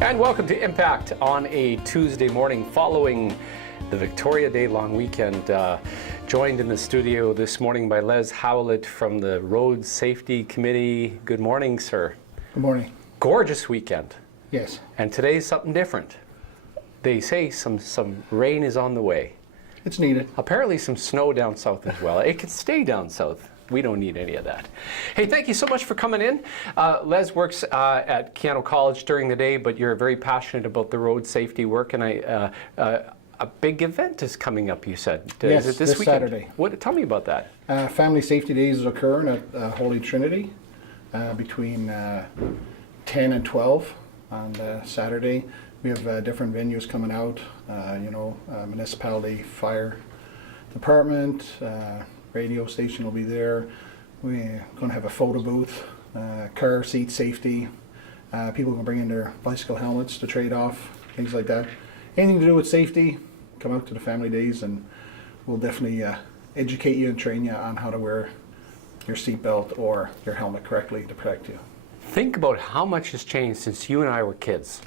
And welcome to Impact on a Tuesday morning following the Victoria Day long weekend. Joined in the studio this morning by Les Howlett from the Road Safety Committee. Good morning, sir. Good morning. Gorgeous weekend. Yes. And today's something different. They say some rain is on the way. It's needed. Apparently some snow down south as well. It can stay down south. We don't need any of that. Hey, thank you so much for coming in. Les works at Keano College during the day, but you're very passionate about the road safety work, and a big event is coming up, you said. Yes, is it this weekend? Saturday. Tell me about that. Family Safety Days is occurring at Holy Trinity between 10 and 12 on Saturday. We have different venues coming out, municipality, fire department, radio station will be there. We're going to have a photo booth, car seat safety. People can bring in their bicycle helmets to trade off, things like that. Anything to do with safety, come out to the Family Days and we'll definitely educate you and train you on how to wear your seatbelt or your helmet correctly to protect you. Think about how much has changed since you and I were kids.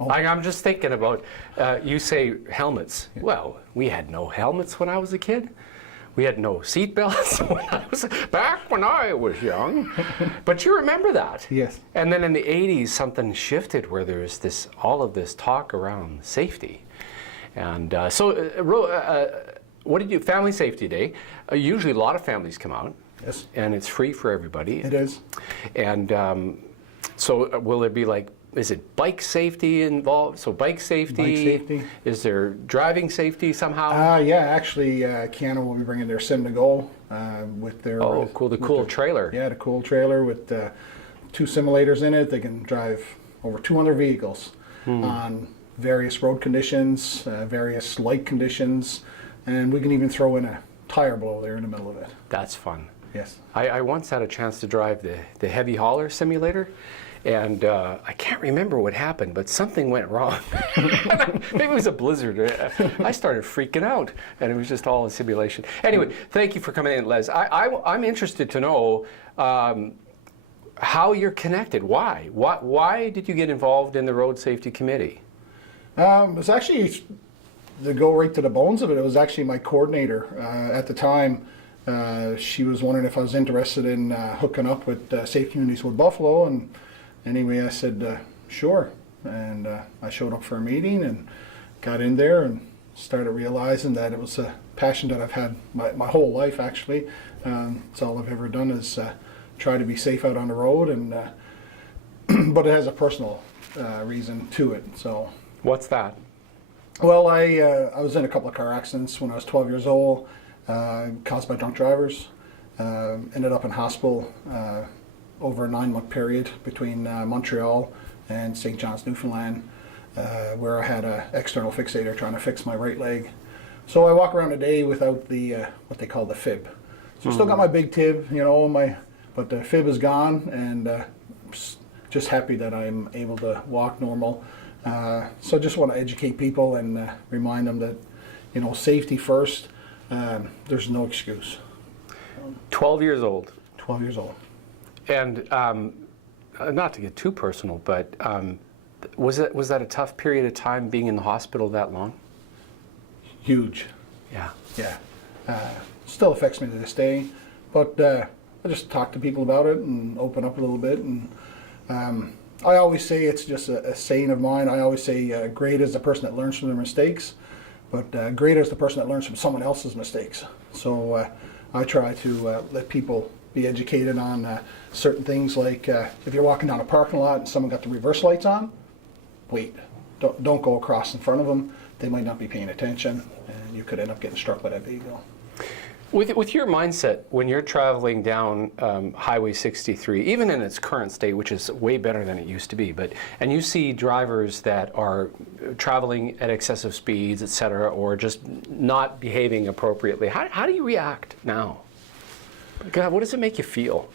Oh. I'm just thinking about, you say helmets. Yeah. Well, we had no helmets when I was a kid. We had no seat belts back when I was young. But you remember that. Yes. And then in the 80s, something shifted where there's all of this talk around safety. And what did you, Family Safety Day, usually a lot of families come out. Yes. And it's free for everybody. It is. And so will there be is it bike safety involved? So bike safety. Bike safety. Is there driving safety somehow? Yeah, actually, Keano will be bringing their Sim to Go with their. Oh, cool! The cool trailer. Yeah, the cool trailer with 2 simulators in it. They can drive over 200 vehicles on various road conditions, various light conditions, and we can even throw in a tire blow there in the middle of it. That's fun. Yes. I once had a chance to drive the heavy hauler simulator. And I can't remember what happened, but something went wrong. Maybe it was a blizzard. I started freaking out, and it was just all a simulation. Anyway, thank you for coming in, Les. I'm interested to know how you're connected. Why? Why did you get involved in the Road Safety Committee? It was actually, to go right to the bones of it, it was actually my coordinator at the time. She was wondering if I was interested in hooking up with Safe Communities with Buffalo, and anyway, I said, sure, and I showed up for a meeting and got in there and started realizing that it was a passion that I've had my whole life, actually. It's all I've ever done is try to be safe out on the road, and but it has a personal reason to it. So, what's that? Well, I was in a couple of car accidents when I was 12 years old, caused by drunk drivers. Ended up in hospital over a 9-month period between Montreal and St. John's, Newfoundland, where I had an external fixator trying to fix my right leg. So I walk around today without the what they call the fib. So I still got my big tib, but the fib is gone, and just happy that I'm able to walk normal. So just want to educate people and remind them that, safety first. There's no excuse. 12 years old. 12 years old. And not to get too personal, but was that a tough period of time being in the hospital that long? Huge. Yeah. Yeah. Still affects me to this day, but I just talk to people about it and open up a little bit. And I always say, it's just a saying of mine, I always say great is the person that learns from their mistakes, but greater is the person that learns from someone else's mistakes. So I try to let people be educated on certain things, like if you're walking down a parking lot and someone got the reverse lights on, wait, don't go across in front of them. They might not be paying attention, and you could end up getting struck by that vehicle. With your mindset, when you're traveling down Highway 63, even in its current state, which is way better than it used to be, and you see drivers that are traveling at excessive speeds, et cetera, or just not behaving appropriately, how do you react now? God, what does it make you feel?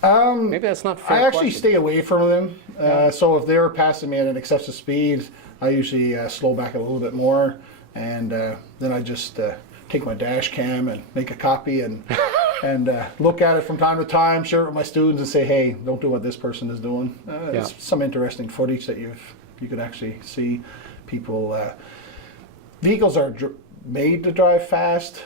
Maybe that's not fair. I actually stay away from them. So if they're passing me at an excessive speed, I usually slow back a little bit more, and then I just take my dash cam and make a copy and look at it from time to time, share it with my students and say, hey, don't do what this person is doing. It's some interesting footage that you've You could actually see people. Vehicles are made to drive fast.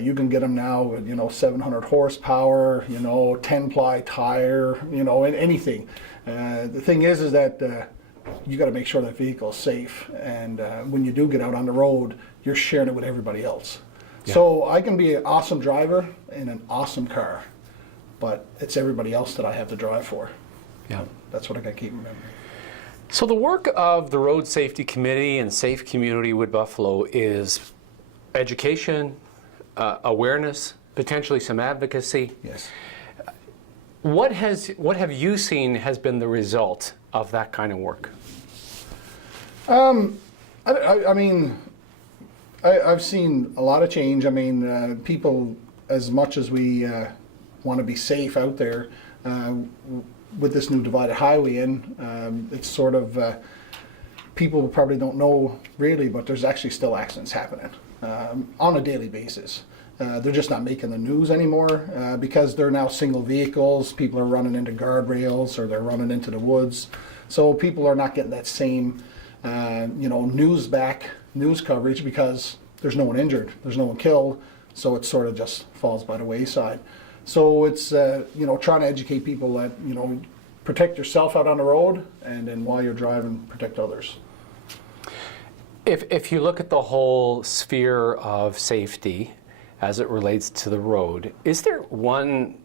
You can get them now with 700 horsepower, 10-ply tire, anything. The thing is that you got to make sure that vehicle is safe, and when you do get out on the road, you're sharing it with everybody else. Yeah. So I can be an awesome driver in an awesome car, but it's everybody else that I have to drive for. Yeah, that's what I got to keep in mind. So the work of the Road Safety Committee and Safe Community Wood Buffalo is education, awareness, potentially some advocacy. Yes. What have you seen has been the result of that kind of work? I mean, I've seen a lot of change. I mean, people, as much as we want to be safe out there, with this new divided highway it's sort of, people probably don't know really, but there's actually still accidents happening on a daily basis. They're just not making the news anymore because they're now single vehicles. People are running into guardrails or they're running into the woods. So people are not getting that same, news coverage because there's no one injured, there's no one killed. So it sort of just falls by the wayside. So it's, trying to educate people that, protect yourself out on the road, and then while you're driving, protect others. If you look at the whole sphere of safety as it relates to the road, is there one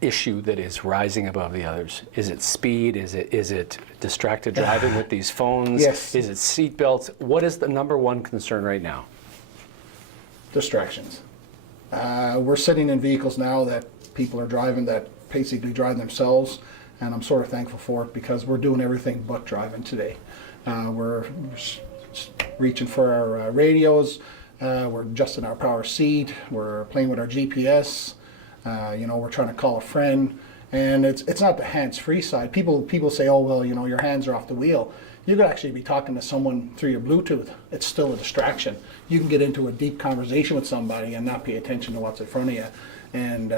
issue that is rising above the others? Is it speed? Is it distracted driving with these phones? Yes. Is it seat belts? What is the number one concern right now? Distractions. We're sitting in vehicles now that people are driving that basically drive themselves, and I'm sort of thankful for it because we're doing everything but driving today. We're reaching for our radios, we're adjusting our power seat, we're playing with our GPS, we're trying to call a friend, and it's not the hands-free side. People say, oh well, your hands are off the wheel. You could actually be talking to someone through your Bluetooth. It's still a distraction. You can get into a deep conversation with somebody and not pay attention to what's in front of you. And,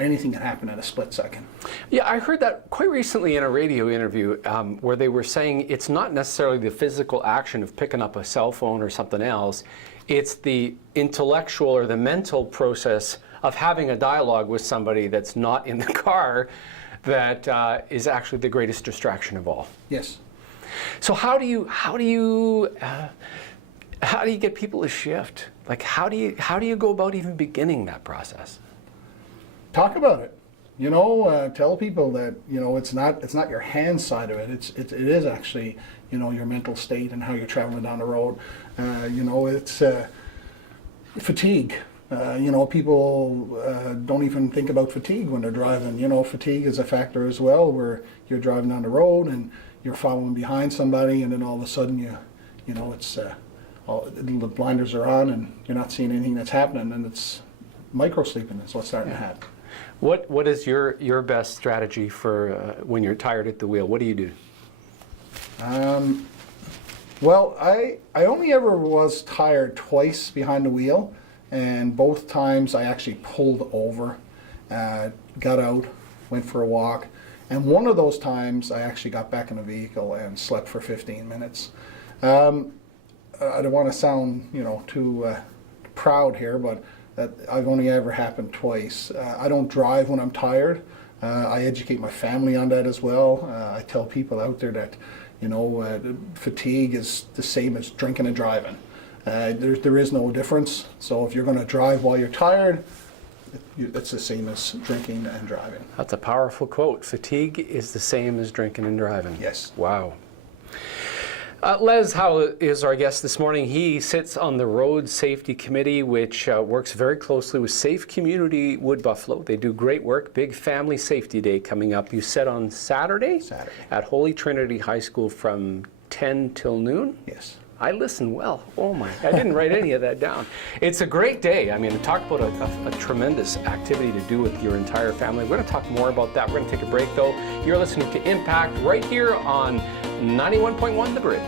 anything can happen in a split second. Yeah, I heard that quite recently in a radio interview where they were saying it's not necessarily the physical action of picking up a cell phone or something else. It's the intellectual or the mental process of having a dialogue with somebody that's not in the car that is actually the greatest distraction of all. Yes. So how do you get people to shift? Like how do you go about even beginning that process? Talk about it. Tell people that it's not your hand side of it. It is actually your mental state and how you're traveling down the road. It's fatigue. People don't even think about fatigue when they're driving. Fatigue is a factor as well, where you're driving down the road and you're following behind somebody, and then all of a sudden it's the blinders are on and you're not seeing anything that's happening, and it's micro sleeping is what's starting to happen. What is your best strategy for when you're tired at the wheel? What do you do? Well, I only ever was tired twice behind the wheel, and both times I actually pulled over, got out, went for a walk, and one of those times I actually got back in the vehicle and slept for 15 minutes. I don't want to sound too proud here, but that I've only ever happened twice. I don't drive when I'm tired. I educate my family on that as well. I tell people out there that fatigue is the same as drinking and driving. There is no difference. So if you're going to drive while you're tired, it's the same as drinking and driving. That's a powerful quote. Fatigue is the same as drinking and driving. Yes. Wow. Les Howlett is our guest this morning. He sits on the Road Safety Committee, which works very closely with Safe Community Wood Buffalo. They do great work. Big Family Safety Day coming up. You said on Saturday? Saturday. At Holy Trinity High School from 10 till noon? Yes. I listened well. Oh my, I didn't write any of that down. It's a great day. I mean, talk about a tremendous activity to do with your entire family. We're going to talk more about that. We're going to take a break though. You're listening to Impact right here on 91.1 The Bridge.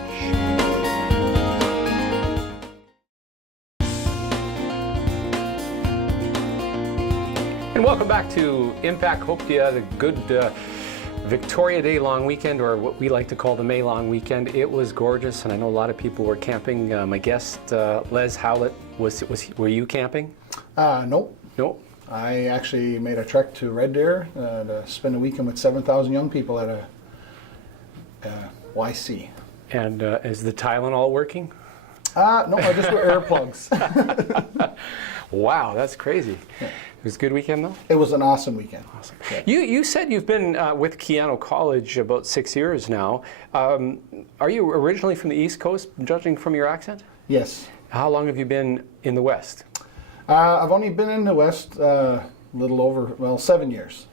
And welcome back to Impact. Hope you had a good Victoria Day long weekend, or what we like to call the May long weekend. It was gorgeous, and I know a lot of people were camping. My guest, Les Howlett, were you camping? Nope. Nope. I actually made a trek to Red Deer to spend a weekend with 7,000 young people at a YC. And is the Tylenol working? No, I just wear earplugs. Wow, that's crazy. Yeah. It was a good weekend, though? It was an awesome weekend. Awesome. Yeah. You said you've been with Keano College about 6 years now. Are you originally from the East Coast, judging from your accent? Yes. How long have you been in the West? I've only been in the West a little over, 7 years.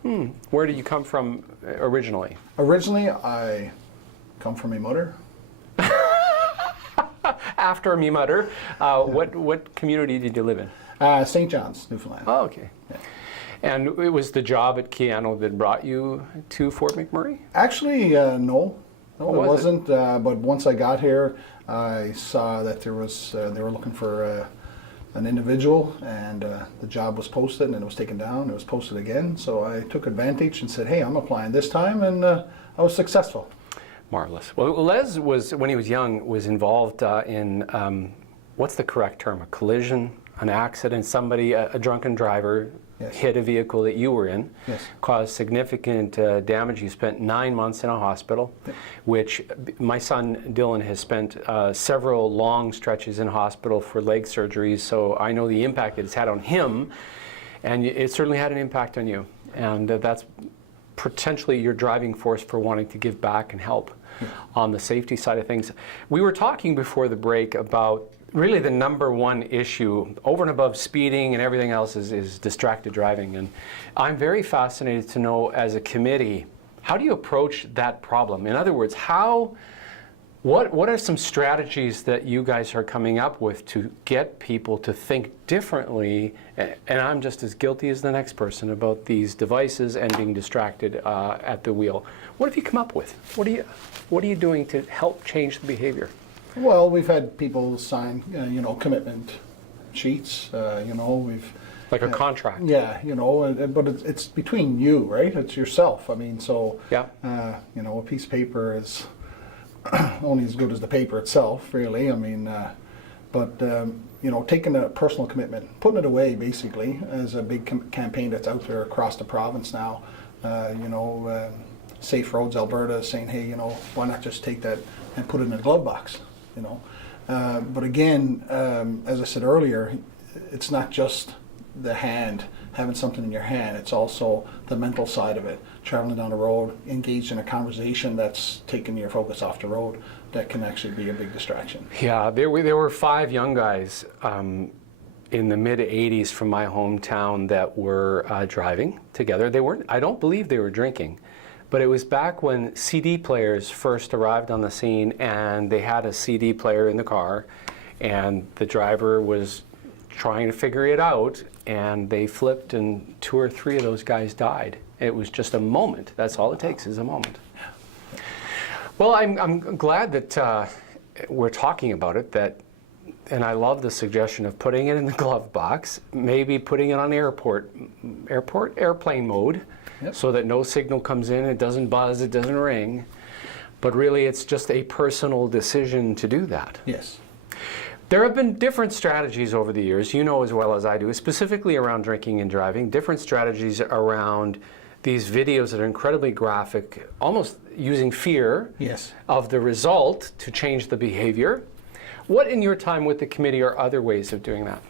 Where did you come from originally? Originally, I come from a mother. After me mutter, what community did you live in? St. John's, Newfoundland. Oh, okay. Yeah. And it was the job at Keano that brought you to Fort McMurray? Actually, no. No, it was wasn't. But once I got here, I saw that there was they were looking for an individual, and the job was posted, and then it was taken down. It was posted again, so I took advantage and said, "Hey, I'm applying this time," and I was successful. Marvelous. Well, Les was, when he was young, was involved in what's the correct term? A collision, an accident. Somebody, a drunken driver, Yes. hit a vehicle that you were in, Yes. caused significant damage. You spent 9 months in a hospital, which my son Dylan has spent several long stretches in hospital for leg surgeries. So I know the impact that it's had on him, and it certainly had an impact on you. And that's potentially your driving force for wanting to give back and help on the safety side of things. We were talking before the break about really the number one issue over and above speeding and everything else is distracted driving. And I'm very fascinated to know, as a committee, how do you approach that problem? In other words, what are some strategies that you guys are coming up with to get people to think differently? And I'm just as guilty as the next person about these devices and being distracted at the wheel. What have you come up with? What are you doing to help change the behavior? Well, we've had people sign, commitment sheets. We've Like a contract? Yeah, but it's between you, right? It's yourself. I mean, so Yeah. a piece of paper is only as good as the paper itself, really. I mean, taking a personal commitment, putting it away, basically, as a big campaign that's out there across the province now. Safe Roads Alberta is saying, hey, why not just take that and put it in a glove box, But again, as I said earlier, it's not just the hand, having something in your hand, it's also the mental side of it. Traveling down the road, engaged in a conversation that's taking your focus off the road, that can actually be a big distraction. Yeah, there were 5 young guys in the mid-'80s from my hometown that were driving together. I don't believe they were drinking, but it was back when CD players first arrived on the scene, and they had a CD player in the car, and the driver was trying to figure it out, and they flipped, and 2 or 3 of those guys died. It was just a moment. That's all it takes, is a moment. Well, I'm glad that we're talking about it, and I love the suggestion of putting it in the glove box, maybe putting it on airplane mode, Yep. so that no signal comes in, it doesn't buzz, it doesn't ring. But really, it's just a personal decision to do that. Yes. There have been different strategies over the years, you know as well as I do, specifically around drinking and driving, different strategies around these videos that are incredibly graphic, almost using fear Yes. of the result to change the behavior. What, in your time with the committee, are other ways of doing that?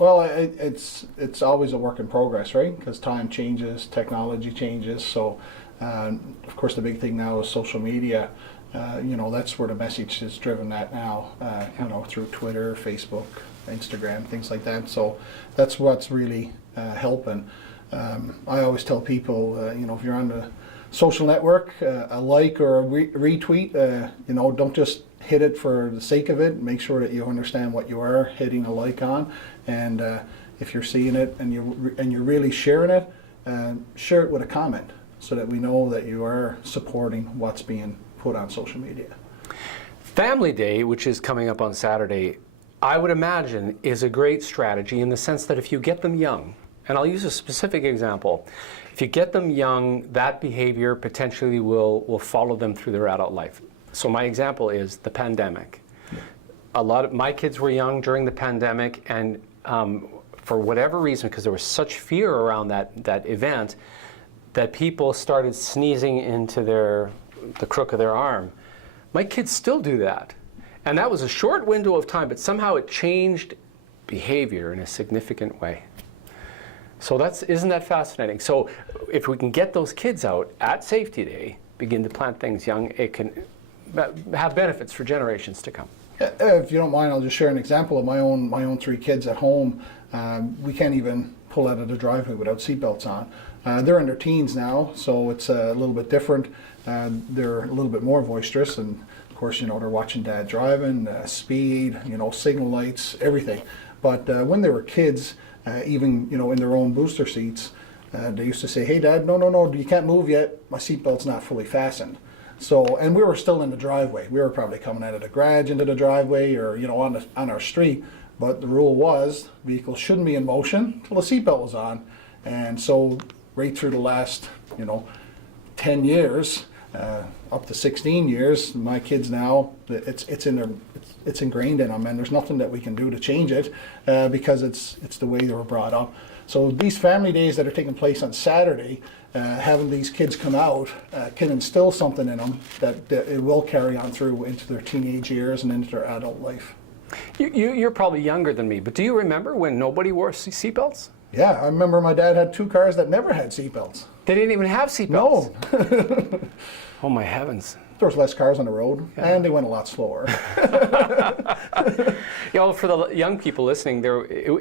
Well, it's always a work in progress, right? Because time changes, technology changes. So, of course, the big thing now is social media. That's where the message is driven at now. Through Twitter, Facebook, Instagram, things like that. So that's what's really helping. I always tell people, if you're on the social network, a like or a retweet, don't just hit it for the sake of it. Make sure that you understand what you are hitting a like on, and if you're seeing it and you're really sharing it, share it with a comment so that we know that you are supporting what's being put on social media. Family Day, which is coming up on Saturday, I would imagine is a great strategy in the sense that if you get them young and I'll use a specific example. If you get them young, that behavior potentially will follow them through their adult life. So my example is the pandemic. A lot of my kids were young during the pandemic, and for whatever reason, because there was such fear around that event, that people started sneezing into the crook of their arm. My kids still do that. And that was a short window of time, but somehow it changed behavior in a significant way. So isn't that fascinating? So if we can get those kids out at Safety Day, begin to plant things young, it can have benefits for generations to come. If you don't mind, I'll just share an example of my own 3 kids at home. We can't even pull out of the driveway without seatbelts on. They're in their teens now, so it's a little bit different. They're a little bit more boisterous, and of course, they're watching Dad driving, speed, signal lights, everything. But when they were kids, even in their own booster seats, they used to say, "Hey, Dad, no, you can't move yet. My seatbelt's not fully fastened." So, and we were still in the driveway. We were probably coming out of the garage into the driveway, or on our street. But the rule was vehicles shouldn't be in motion until the seatbelt was on. And so, right through the last 10 years, up to 16 years, my kids now, it's ingrained in them, and there's nothing that we can do to change it because it's the way they were brought up. So these family days that are taking place on Saturday, having these kids come out can instill something in them that it will carry on through into their teenage years and into their adult life. You're probably younger than me, but do you remember when nobody wore seatbelts? Yeah, I remember my dad had 2 cars that never had seatbelts. They didn't even have seatbelts? No. Oh my heavens. There was less cars on the road, and they went a lot slower. For the young people listening,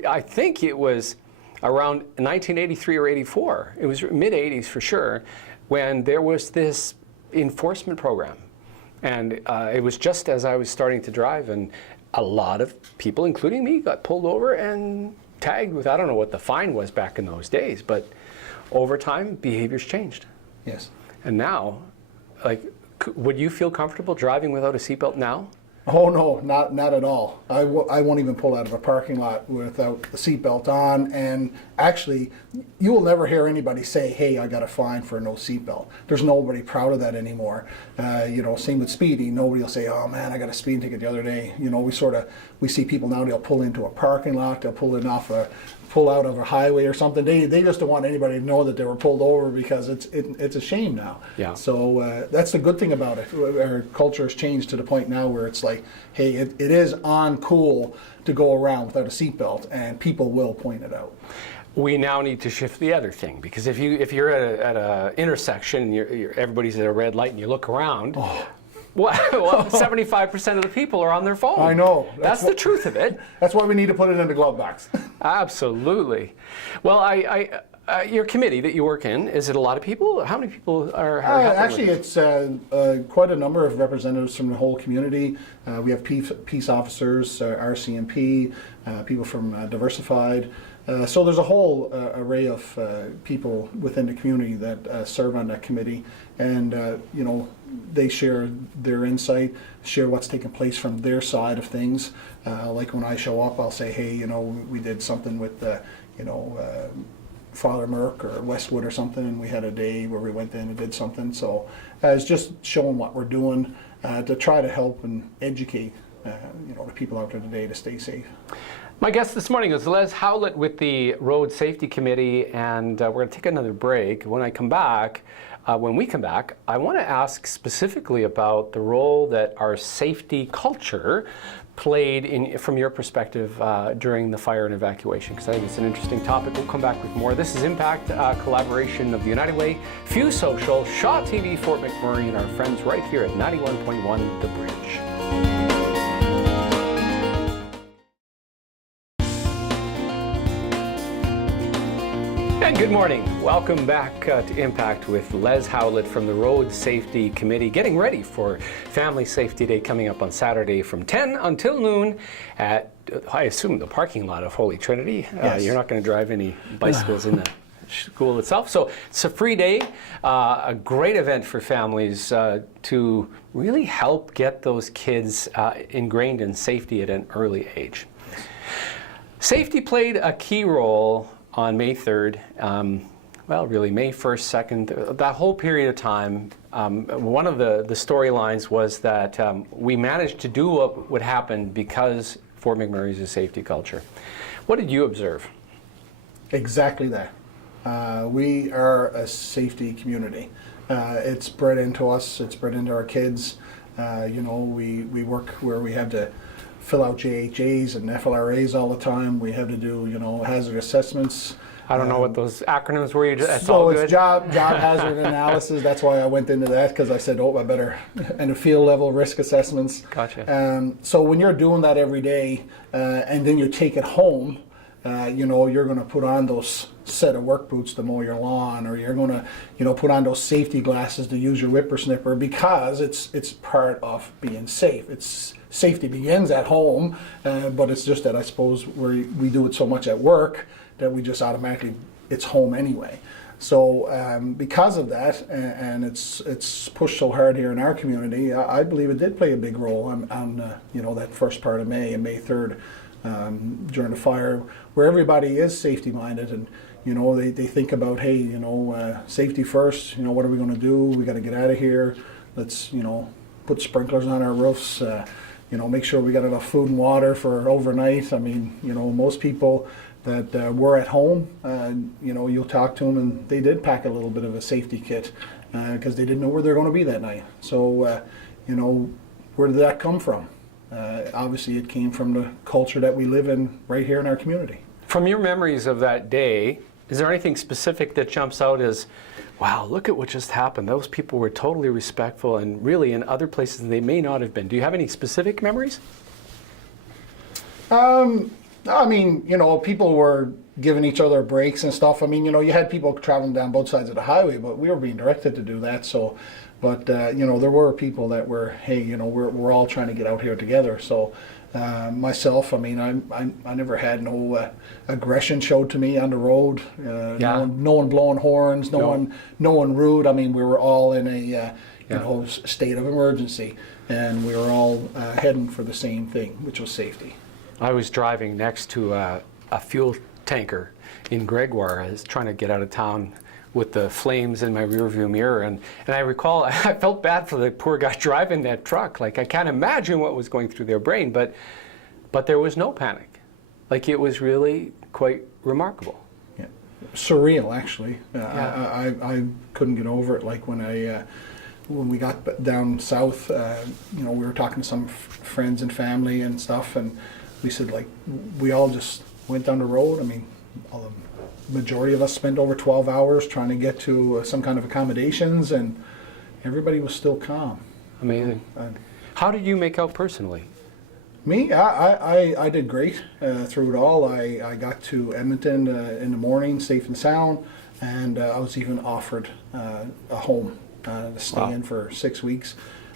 I think it was around 1983 or 84, it was mid-80s for sure, when there was this enforcement program. And it was just as I was starting to drive, and a lot of people, including me, got pulled over and tagged with, I don't know what the fine was back in those days, but over time, behaviors changed. Yes. And now, would you feel comfortable driving without a seatbelt now? Oh no, not at all. I won't even pull out of a parking lot without the seatbelt on. And actually, you will never hear anybody say, "Hey, I got a fine for no seatbelt." There's nobody proud of that anymore. Same with speeding. Nobody will say, "Oh man, I got a speeding ticket the other day." We see people now. They'll pull into a parking lot. They'll pull out of a highway or something. They just don't want anybody to know that they were pulled over because it's a shame now. Yeah. So that's the good thing about it. Our culture has changed to the point now where it's like, hey, it is uncool to go around without a seatbelt, and people will point it out. We now need to shift the other thing, because if you're at an intersection and everybody's at a red light and you look around. Oh. Well, 75% of the people are on their phone. I know. That's the truth of it. That's why we need to put it in the glove box. Absolutely. Well, your committee that you work in, is it a lot of people? How many people are actually, it's quite a number of representatives from the whole community. We have peace officers, RCMP, people from Diversified. So there's a whole array of people within the community that serve on that committee, and they share their insight, share what's taking place from their side of things. Like when I show up, I'll say, "Hey, we did something with Father Merck or Westwood or something, and we had a day where we went in and did something." So it's just showing what we're doing to try to help and educate the people out there today to stay safe. My guest this morning is Les Howlett with the Road Safety Committee, and we're going to take another break. When we come back, I want to ask specifically about the role that our safety culture played from your perspective during the fire and evacuation, because I think it's an interesting topic. We'll come back with more. This is Impact, collaboration of the United Way, Fuse Social, Shaw TV, Fort McMurray, and our friends right here at 91.1 The Bridge. And good morning. Welcome back to Impact with Les Howlett from the Road Safety Committee, getting ready for Family Safety Day coming up on Saturday from 10 until noon at, I assume, the parking lot of Holy Trinity. Yes. You're not going to drive any bicycles in the school itself. So it's a free day, a great event for families to really help get those kids ingrained in safety at an early age. Safety played a key role on May 3rd, well, really May 1st, 2nd, that whole period of time, one of the storylines was that we managed to do what would happen because Fort McMurray is a safety culture. What did you observe? Exactly that. We are a safety community. It's bred into us. It's bred into our kids. You know, we work where we have to fill out JHAs and FLRAs all the time. We have to do, you know, hazard assessments. I don't know what those acronyms were. That's so all it's good. job hazard analysis. That's why I went into that, because I said, oh, I better, and a field level risk assessments. Gotcha. So when you're doing that every day, and then you take it home, you know, you're going to put on those set of work boots to mow your lawn, or you're going to, you know, put on those safety glasses to use your whippersnipper, because it's part of being safe. It's safety begins at home, but it's just that I suppose we do it so much at work that we just automatically, it's home anyway. So because of that, and it's pushed so hard here in our community, I believe it did play a big role on you know, that first part of May, and May 3rd, during the fire, where everybody is safety minded, and you know, they think about, hey, you know, safety first, you know, what are we going to do? We got to get out of here. Let's, you know, put sprinklers on our roofs, you know, make sure we got enough food and water for overnight. I mean, you know, most people that were at home, you know, you'll talk to them, and they did pack a little bit of a safety kit because they didn't know where they're going to be that night. So, you know, where did that come from? Obviously, it came from the culture that we live in right here in our community. From your memories of that day, is there anything specific that jumps out as, wow, look at what just happened? Those people were totally respectful, and really in other places they may not have been. Do you have any specific memories? I mean, you know, people were giving each other breaks and stuff. I mean, you know, you had people traveling down both sides of the highway, but we were being directed to do that. So, but you know, there were people that were, hey, you know, we're all trying to get out here together. So, myself, I mean, I never had no aggression showed to me on the road. Yeah. No one blowing horns. No one rude. I mean, we were all in a you know, state of emergency, and we were all heading for the same thing, which was safety. I was driving next to a fuel tanker in Gregoire. I was trying to get out of town with the flames in my rearview mirror, and I recall I felt bad for the poor guy driving that truck. Like, I can't imagine what was going through their brain, but there was no panic. Like, it was really quite remarkable. Yeah, surreal actually. I couldn't get over it. Like when we got down south, you know, we were talking to some friends and family and stuff, and we said, like, we all just went down the road. I mean, the majority of us spent over 12 hours trying to get to some kind of accommodations, and everybody was still calm. Amazing. How did you make out personally? Me, I did great through it all. I got to Edmonton in the morning, safe and sound, and I was even offered a home to stay in for 6 weeks.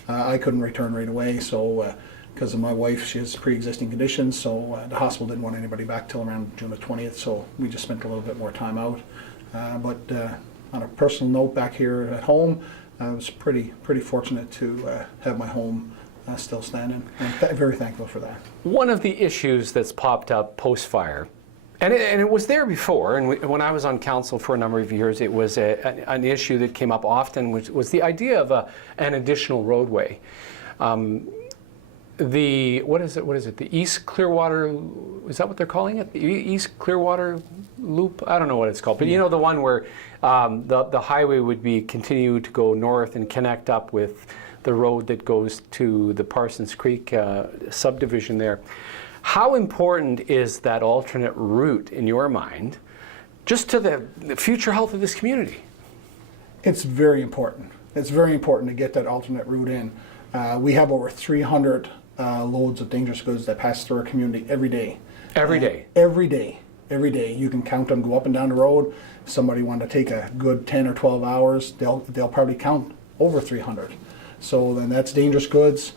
I couldn't return right away, so because of my wife, she has pre-existing conditions, so the hospital didn't want anybody back till around June the 20th, so we just spent a little bit more time out. But on a personal note, back here at home, I was pretty fortunate to have my home still standing, and very thankful for that. One of the issues that's popped up post-fire, and it was there before, and when I was on council for a number of years, it was an issue that came up often, which was the idea of an additional roadway. What is it? The East Clearwater, is that what they're calling it? The East Clearwater Loop? I don't know what it's called, but you know, the one where the highway would continue to go north and connect up with the road that goes to the Parsons Creek subdivision there. How important is that alternate route in your mind, just to the future health of this community? It's very important. It's very important to get that alternate route in. We have over 300 loads of dangerous goods that pass through our community every day. Every day? Every day. Every day. You can count them, go up and down the road. Somebody want to take a good 10 or 12 hours, they'll probably count over 300. So then that's dangerous goods.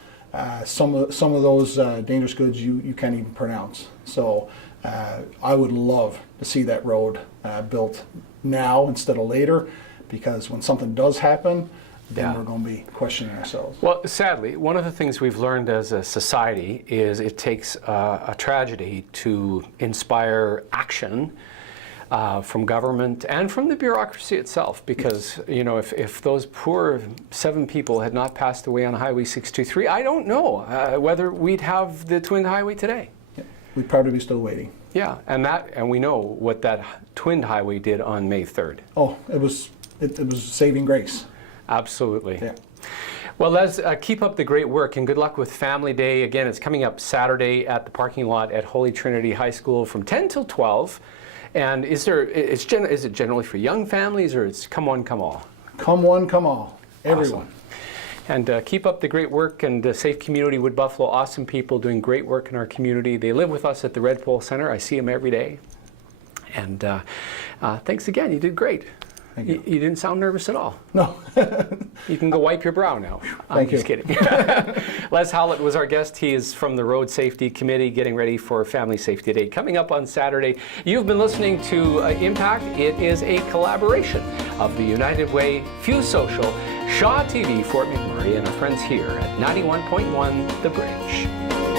Some of those dangerous goods you can't even pronounce. So I would love to see that road built now instead of later, because when something does happen, then we're going to be questioning ourselves. Well, sadly, one of the things we've learned as a society is it takes a tragedy to inspire action. from government and from the bureaucracy itself, because you know, if those poor 7 people had not passed away on Highway 623, I don't know whether we'd have the twinned highway today. Yeah. We'd probably be still waiting. Yeah, and we know what that twinned highway did on May 3rd. Oh, it was saving grace. Absolutely. Yeah. Well, Les, keep up the great work and good luck with Family Day. Again, it's coming up Saturday at the parking lot at Holy Trinity High School from 10 till 12. And is it generally for young families, or it's come one, come all? Come one, come all. Everyone. Awesome. And keep up the great work, and Safe Community Wood Buffalo, awesome people doing great work in our community. They live with us at the Red Pole Center. I see them every day. And thanks again. You did great. Thank you. You didn't sound nervous at all. No. You can go wipe your brow now. I'm Thank you. just kidding. Les Howlett was our guest. He is from the Road Safety Committee, getting ready for Family Safety Day coming up on Saturday. You've been listening to Impact. It is a collaboration of the United Way, Fuse Social, Shaw TV, Fort McMurray, and our friends here at 91.1 The Bridge.